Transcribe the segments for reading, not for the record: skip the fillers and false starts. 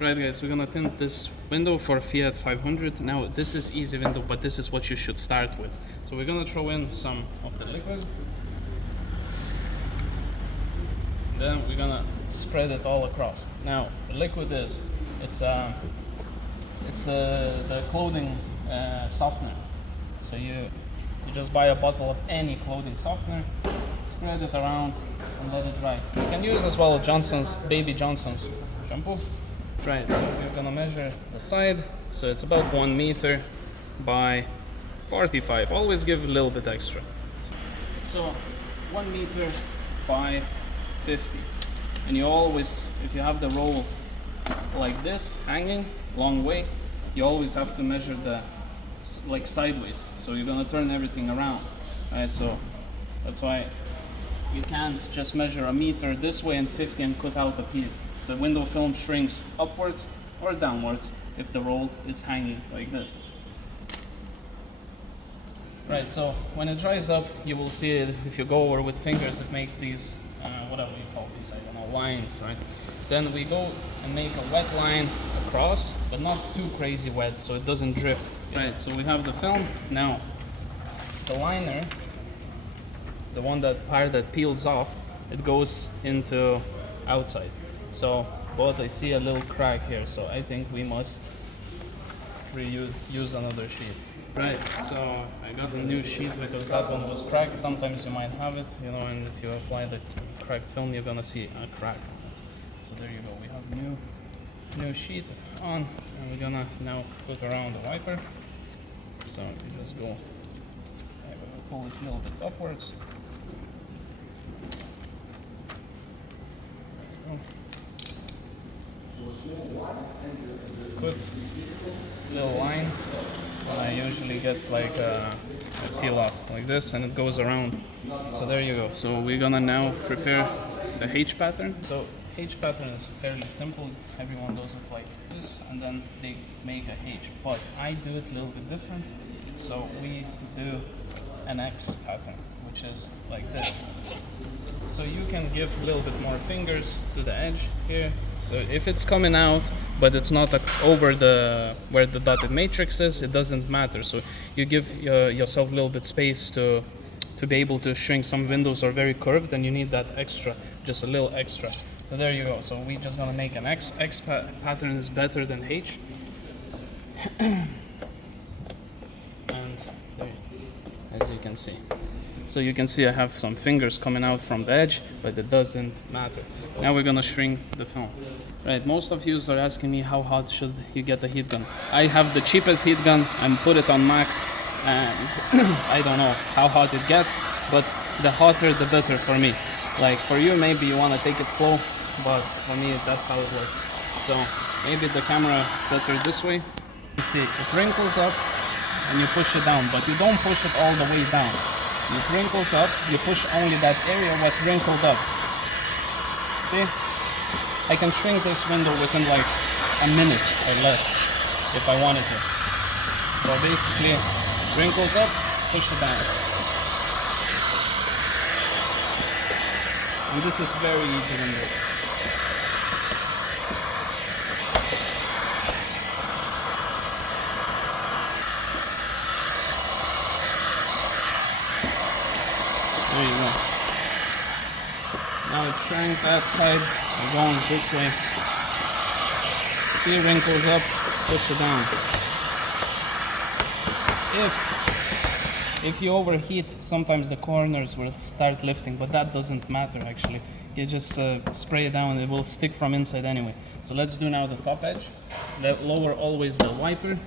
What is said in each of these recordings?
Right guys, we're gonna tint this window for Fiat 500. Now this is easy window, but this is what you should start with. So we're gonna throw in some of the liquid. Then we're gonna spread it all across. Now the liquid is, it's the clothing softener. So you just buy a bottle of any clothing softener, spread it around and let it dry. You can use as well Baby Johnson's shampoo. Right, so we're gonna measure the side. So it's about 1 meter by 45. Always give a little bit extra. So 1 meter by 50. And you always, if you have the roll like this, hanging long way, you always have to measure the like sideways. So you're gonna turn everything around, right? So that's why you can't just measure a meter this way and 50 and cut out a piece. The window film shrinks upwards or downwards if the roll is hanging like this. Right, so when it dries up, you will see it. If you go over with fingers, it makes these, whatever you call these, I don't know, lines, right? Then we go and make a wet line across, but not too crazy wet, so it doesn't drip. Right, so we have the film. Now, the liner, the part that peels off, it goes into outside. So, but I see a little crack here, so I think we must use another sheet. Right, so I got a new sheet because that one was cracked. Sometimes you might have it, you know, and if you apply the cracked film, you're gonna see a crack on it. So there you go, we have new sheet on, and we're gonna now put around the wiper. So you just go, I'm gonna pull it a little bit upwards. There you go. Put little line, and I usually get like a peel off like this, and it goes around. So there you go. So we're gonna now prepare the H pattern. So H pattern is fairly simple. Everyone does it like this, and then they make a H. But I do it a little bit different. So we do an X pattern, which is like this. So you can give a little bit more fingers to the edge here. So if it's coming out, but it's not over where the dotted matrix is, it doesn't matter. So you give yourself a little bit space to be able to shrink. Some windows are very curved, and you need that extra, just a little extra. So there you go. So we're just gonna make an X. Pattern is better than H. And there, as you can see. So you can see I have some fingers coming out from the edge, but it doesn't matter. Now we're gonna shrink the film. Right, most of you are asking me how hot should you get the heat gun. I have the cheapest heat gun and put it on max, and I don't know how hot it gets, but the hotter the better for me. Like for you, maybe you wanna take it slow, but for me that's how it works. So maybe the camera better this way. You see, it wrinkles up and you push it down, but you don't push it all the way down. It wrinkles up, you push only that area what wrinkled up. See? I can shrink this window within like a minute or less if I wanted to. So basically, wrinkles up, push it down. And this is very easy window. There you go. Now it shrank that side, we're going this way. See, wrinkles up, push it down. If you overheat, sometimes the corners will start lifting, but that doesn't matter actually. You just spray it down, it will stick from inside anyway. So let's do now the top edge. Lower always the wiper,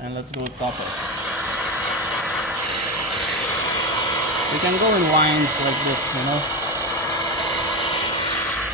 and let's go with top edge. You can go in lines like this, you know,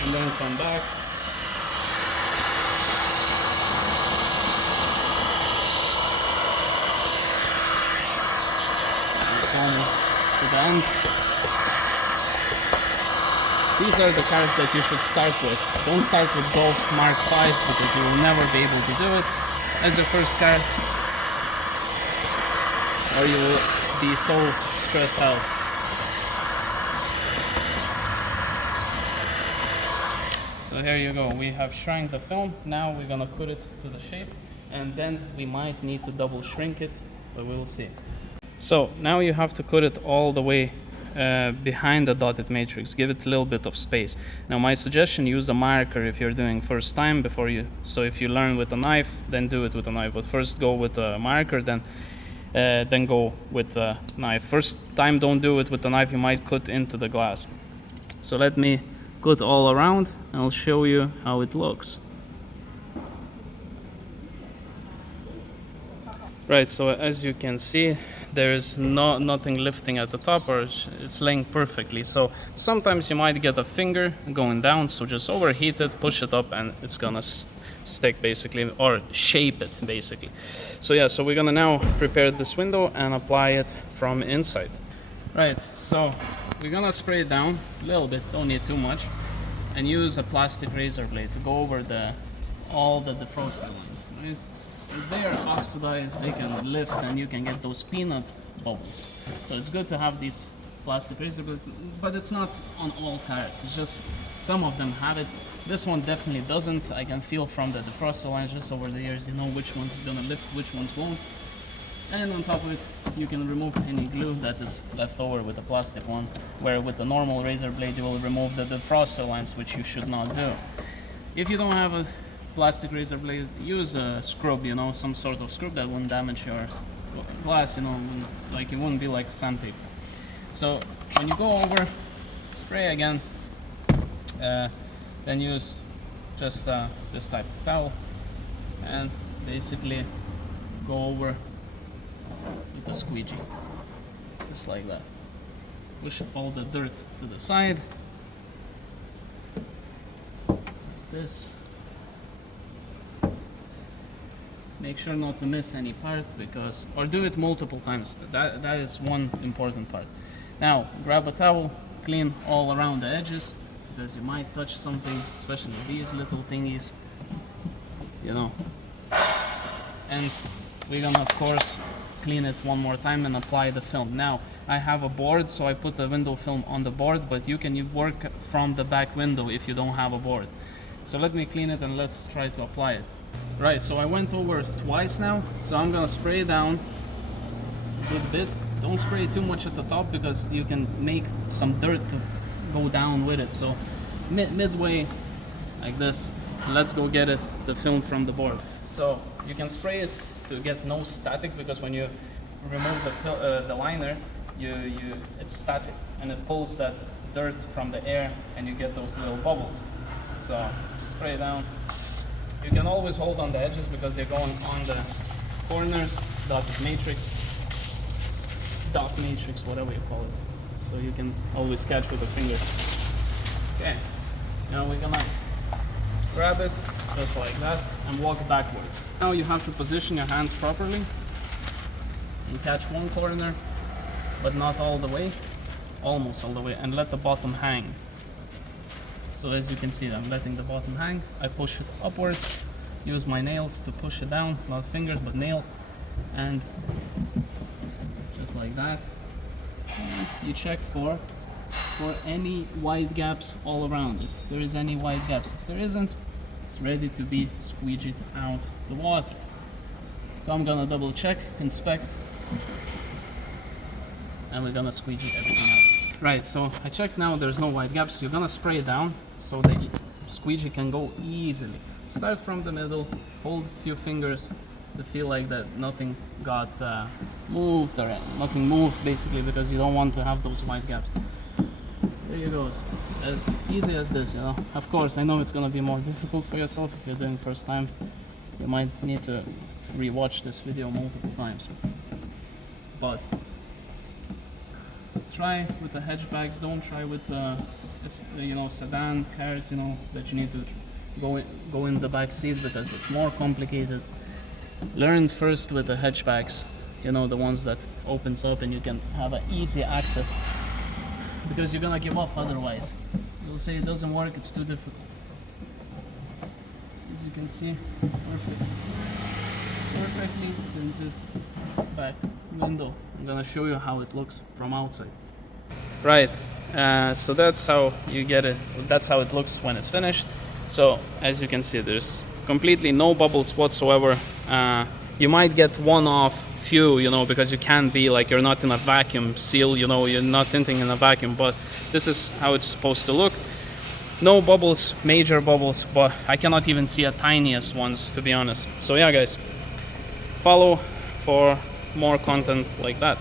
and then come back. It's almost to the end. These are the cars that you should start with. Don't start with Golf Mark 5 because you will never be able to do it as your first car, or you will be so stressed out. So So here you go, we have shrank the film. Now we're gonna cut it to the shape, and then we might need to double shrink it, but we will see. So now you have to cut it all the way behind the dotted matrix. Give it a little bit of space. Now my suggestion, use a marker if you're doing first time before you, so if you learn with a knife, then do it with a knife, but first go with a marker, then go with a knife. First time don't do it with the knife, you might cut into the glass. So let me cut all around and I'll show you how it looks. Right, so as you can see, there's nothing lifting at the top, or it's laying perfectly. So sometimes you might get a finger going down, so just overheat it, push it up, and it's gonna stick basically, or shape it basically. So yeah, so we're gonna now prepare this window and apply it from inside. Right, so we're gonna spray it down a little bit, don't need too much, and use a plastic razor blade to go over all the defroster lines, right? As they are oxidized, they can lift and you can get those peanut bubbles. So it's good to have these plastic razor blades, but it's not on all cars. It's just some of them have it. This one definitely doesn't. I can feel from the defroster lines just over the years, you know which one's gonna lift, which ones won't. And on top of it, you can remove any glue that is left over with a plastic one, where with the normal razor blade you will remove the defroster lines, which you should not do. If you don't have a plastic razor blade, use a scrub, you know, some sort of scrub that won't damage your glass, you know, like it wouldn't be like sandpaper. So when you go over, spray again, then use just this type of towel and basically go over with a squeegee, just like that. Push all the dirt to the side, like this. Make sure not to miss any part, because, or do it multiple times. That is one important part. Now grab a towel, clean all around the edges, because you might touch something, especially these little thingies, you know. And we're gonna of course clean it one more time and apply the film. Now I have a board, so I put the window film on the board, but you can work from the back window if you don't have a board. So let me clean it and let's try to apply it. Right, so I went over twice now, so I'm gonna spray down a good bit. Don't spray too much at the top, because you can make some dirt to go down with it. So midway, like this, let's go get it, the film from the board. So you can spray it to get no static, because when you remove the liner, it's static and it pulls that dirt from the air and you get those little bubbles. So spray down. You can always hold on the edges because they're going on the corners, dot matrix, whatever you call it. So you can always catch with a finger. Okay, now we're gonna grab it just like that and walk backwards. Now you have to position your hands properly and catch one corner, but not all the way, almost all the way, and let the bottom hang. So as you can see, I'm letting the bottom hang. I push it upwards, use my nails to push it down, not fingers but nails, and just like that. And you check for any white gaps all around. If there is any white gaps, if there isn't, it's ready to be squeegeed out the water. So I'm gonna double check, inspect, and we're gonna squeegee everything out. Right, so I checked now, there's no white gaps. You're gonna spray it down so the squeegee can go easily. Start from the middle, hold a few fingers to feel like that nothing got moved, or nothing moved basically, because you don't want to have those white gaps. There you go, as easy as this, you know. Of course, I know it's gonna be more difficult for yourself if you're doing first time. You might need to re-watch this video multiple times. But try with the hatchbacks, don't try with you know, sedan cars, you know, that you need to go in the back seat, because it's more complicated. Learn first with the hatchbacks, you know, the ones that opens up and you can have an easy access, because you're gonna give up otherwise. You'll say it doesn't work, it's too difficult. As you can see, perfectly tinted back window. I'm gonna show you how it looks from outside. Right, so that's how you get it. That's how it looks when it's finished. So as you can see, there's completely no bubbles whatsoever. You might get one-off few, you know, because you can't be like, you're not in a vacuum seal, you know, you're not tinting in a vacuum, but this is how it's supposed to look. No bubbles, major bubbles, but I cannot even see a tiniest ones, to be honest. So yeah guys, follow for more content like that.